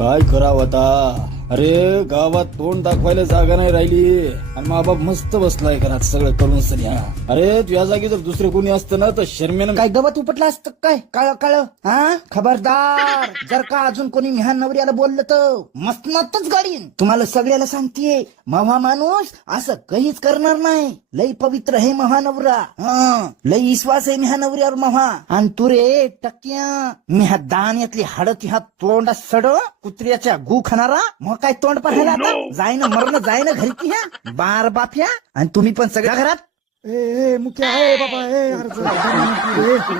काय करावं आता? अरे गावात तोंड दाखवायला जागा नाही राहिली आणि मा बाप मस्त बसलाय घरात सगळं करून सध्या. अरे तुझ्या जागी जर दुसरे कोणी असतं ना तर शर्मेनं काय गवत उपटलं असतं काय? काळ काळ हा खबरदार, जर का अजून कोणी मिहान नवऱ्याला बोललं तर मस्तनातच गाडीन. तुम्हाला सगळ्याला सांगतेय, महा माणूस असं काहीच करणार नाही. लई पवित्र आहे महानवरा. लई विश्वास आहे मिहानवऱ्यावर महा. आणि तू रे टक्क्या मिहा दाण्यातली हाड ती हात तोंडा सड कुत्र्याच्या गु खाणारा. मग काय तोंड पाहायला आता जाईन मरण जाईन घरी की ह्या बार बाप्या. आणि तुम्ही पण सगळ्या घरात ए मुख्य आहे बाबा.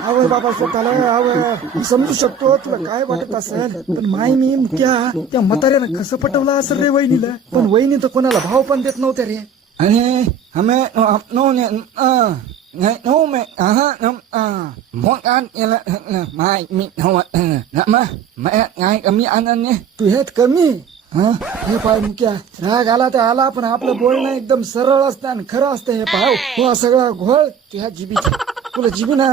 आवय बाबा स्वतःला आवय. मी समजू शकतो तुला काय वाटत असेल, पण माय मी मुख्या त्या म्हाताऱ्यानं कसं पटवलं असेल रे वहिनीला. पण वहिनी तर कोणाला भाव पण देत नव्हत्या रे. आणि हमें no me mai mi hawat na ma ngai kami ananne तू हेत कमी हे पाय मुख्या. राग आला तर आला, पण आपलं बोलणं एकदम सरळ असतं आणि खरं असतं. हे पाय हो सगळा घोळ तुझ्या जिबीचा. तुला जिबीना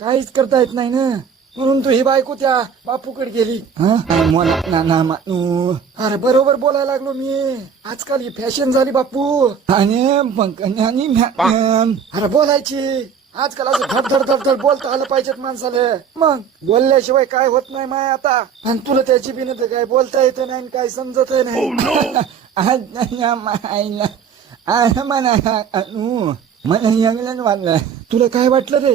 काहीच करता येत नाही ना, म्हणून तू ही बायको त्या बापूकडे गेली. मोना ना ना मा अरे बरोबर बोलायला लागलो मी. आजकाल ही फॅशन झाली बापू. आणि पंकजानी अरे बोलायची आजकाल असं धडधड धडधड बोलता आलं पाहिजेत माणसाला. मग बोलल्याशिवाय काय होत नाही माय आता. आणि तुला त्याची बिन तर काय बोलता येत नाही, काय समजत नाही. मायला मला मला यागल्यान वाटलं. तुला काय वाटलं रे?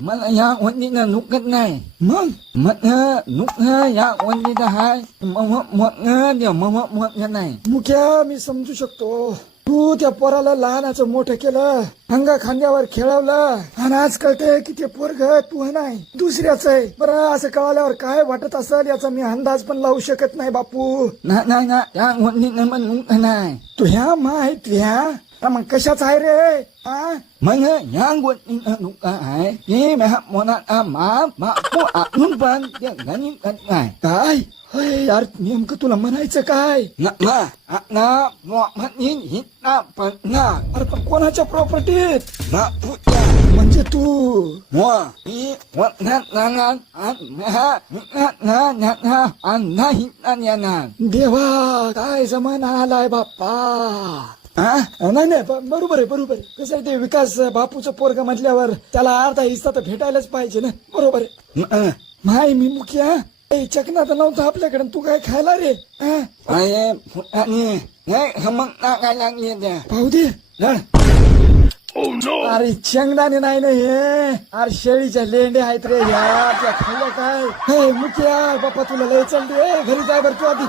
मला या वंदीनं नुकत नाही. मग मला नुक या वंदीनं हाय मग नाही. मुख्या मी समजू शकतो. तू त्या पोराला लहानाचं मोठं केलं, अंगा खांद्यावर खेळवलं, आणि आज कळतंय की ते पोरग तू नाही दुसऱ्याच आहे. बरं असं कळाल्यावर काय वाटत असेल याचा मी अंदाज पण लावू शकत नाही बापू. नाही ना या वंदीनं मग नुक नाही. तू ह्या माहित ह्या मग कशाच आहे रे? मग या वंदीनं नुक आहे की मोना मा आपण पण ते गणित नाही काय होय यार, नेमकं तुला म्हणायचं काय? अरे पण कोणाच्या प्रॉपर्टीत? म्हणजे तू देवा काय जमाना आलाय बाप्पा. नाही नाही बरोबर आहे बरोबर आहे. कसं आहे ते विकास बापूचं पोरग म्हटल्यावर त्याला अर्धा हिस्सा तर भेटायलाच पाहिजे ना. बरोबर आहे. माय मी मुख्या चकना तर नव्हतं आपल्याकडे. तू काय खायला रे? पाहू दे. अरे शेंगदाणे नाही ना हे. अरे शेळीच्या लेंड्या आहेत रे ह्या. त्या खाल्ल्या काय? मुख्या बाप्पा तुला लय चल दे घरी जाय बरं तू आधी.